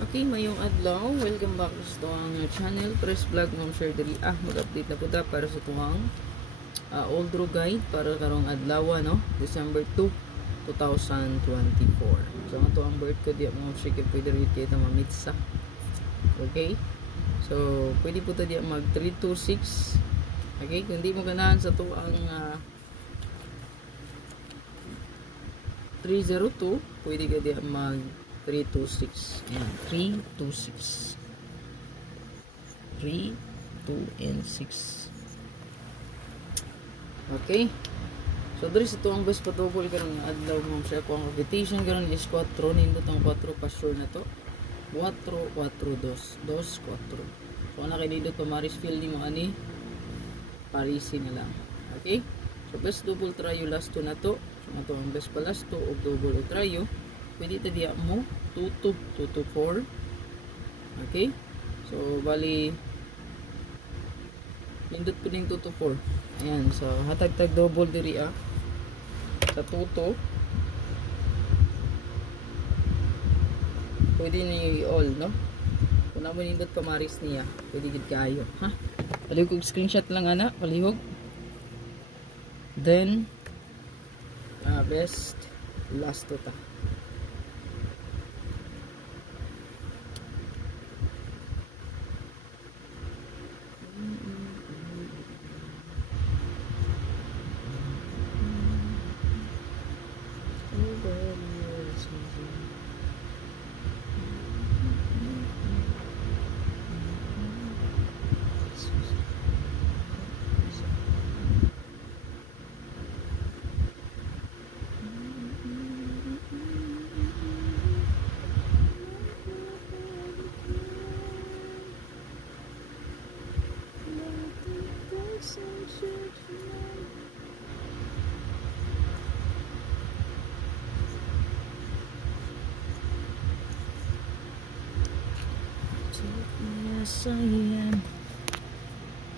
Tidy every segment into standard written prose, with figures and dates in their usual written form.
Okay, mayong adlaw. Welcome back sa ang channel. Press Vlog Ma'am Share diri. Mag-update na po da para sa tuwang old draw guide para karong adlaw, no? December 2, 2024. So, ito ang birth ko diya Ma'am Share pwede rin kita mamitsa. Okay? So, pwede po ta diya mag 326. Okay? Kung di mo ganahan sa tuwang 302, pwede ka diya mag 326. Ayan, 326. 3, 2, and 6. Okay. So, dari sa ito ang best patubol karon nga adlaw mo siya. Kung ang repetition karon is 4. Nindot ang 4 pa sure na to. 4, 4, 2. 2, 4. So, ang nakinindot pa Maris Field mo ani. Parisi na lang. Okay. So, best double try last 2 na to. So, ito ang best pa last 2 o double try pwede ito diya mo 2, 4. Okay. So, bali pindot po ng 2, 4. Ayan. So, hatag-tag double diri sa 2, pwede ni all, no? Kung na mo nindot pamaris niya, pwede gid kayo, ha? Palihog screenshot lang ana, palihog. Then best last 2 ta.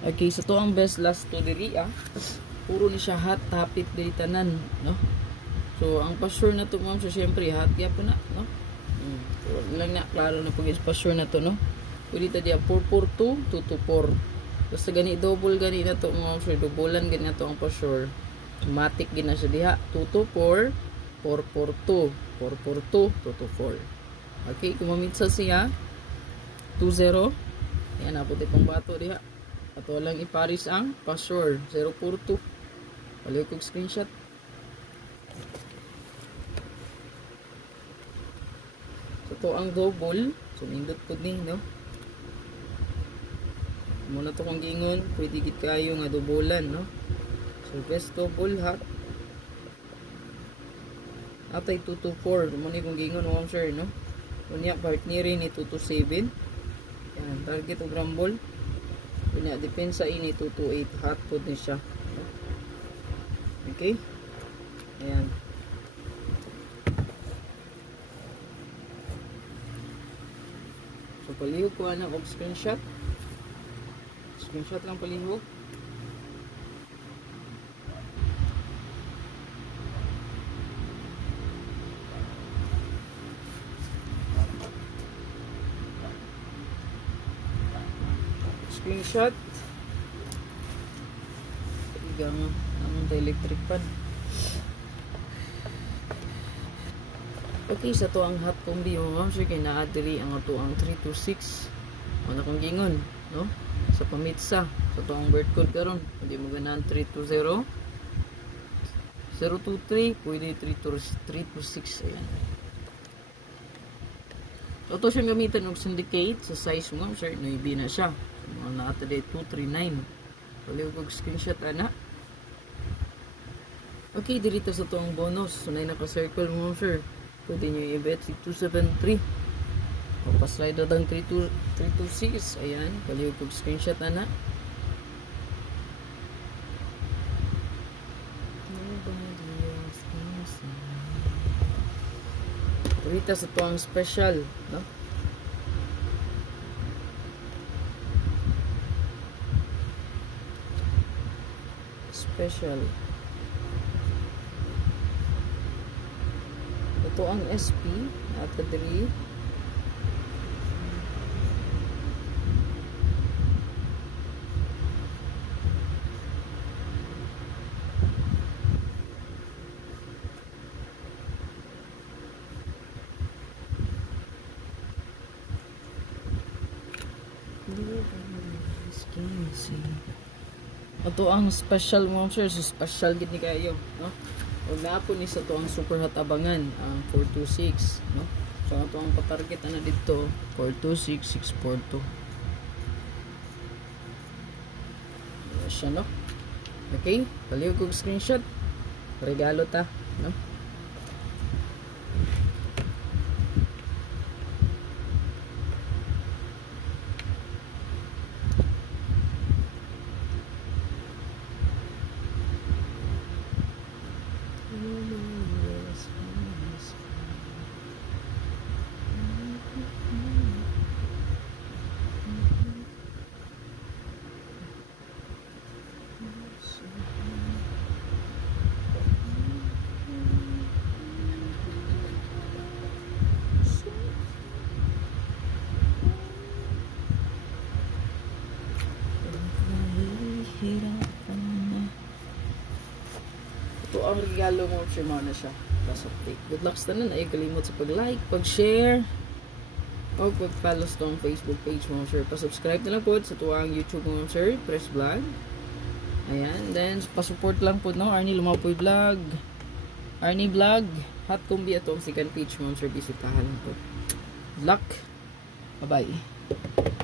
Okay, so to ang best last 2 diri puro ni siya hot tapit diri tanan, no? So ang pa-sure na to ma'am, so syempre hot gyapon na, no? So lang na klaro na pag pa-sure na to, no? Pwede ta dia 442 224. Basta gani double gani na to ma'am, so doublean gani na to ang pa-sure. Matic gina siya diha 224 442 442 224. Okay, kung mamitsa siya 20. Ayan, naputi pang bato diha. At walang iparis ang password 042. Palihog kong screenshot. So to ang double. So nindot ko ni, no? Muna to kong gingon, pwede gid kayo nga doublean, no? So best double ha. Atay 224. Muna kong gingon, ma'am sir, no? Kunya partner ni 227. Yan, target o grumble. Kunya, depensa ini 228. Hot po din siya. Okay. Ayan. So, palihog ko na og screenshot. Screenshot lang palihog. Screenshot igang ang electric pan. Okay, sa to ang hot combi mo, so kay naa diri ang to ang 326 ano kong gingon, no? Sa pamitsa sa to ang bird code karon hindi mo ganahan 320 023 pwede 326. Ayan. So to siyang gamitan og syndicate sa size mo, sir, no ibi na siya. Mga naata day 239. Palihog og screenshot ana. Okay, dirito sa to ang bonus. So na naka-circle mo, sir. Pwede nyo i-bet si 273. O pa-slide ang 326. Ayan, palihog og screenshot ana. Dirito sa to ang special, no? Special. Ito ang SP at diri Ato ang special mo sir, so special gid ni kayo, no? O napo ni sa to ang super hot abangan ang 426, no? So ato ang patarget na dito 426 642. Siya, no? Okay, paliw kog screenshot. Regalo ta, no? Ito ang regalo mo, sure mo na siya. Plus update. Good luck sa tanan. Ay kalimot sa pag-like, pag-share, o pag-follow sa itong Facebook page mo, sir. Pa-subscribe na lang po sa tuwang YouTube mo, sir. Press vlog. Ayan. Then, pa-support lang po, no? Arnie Lumapoy Vlog. Arnie Vlog. Hot Kumbi at ang second page mo, sir. Bisitahan po. Good luck. Bye-bye.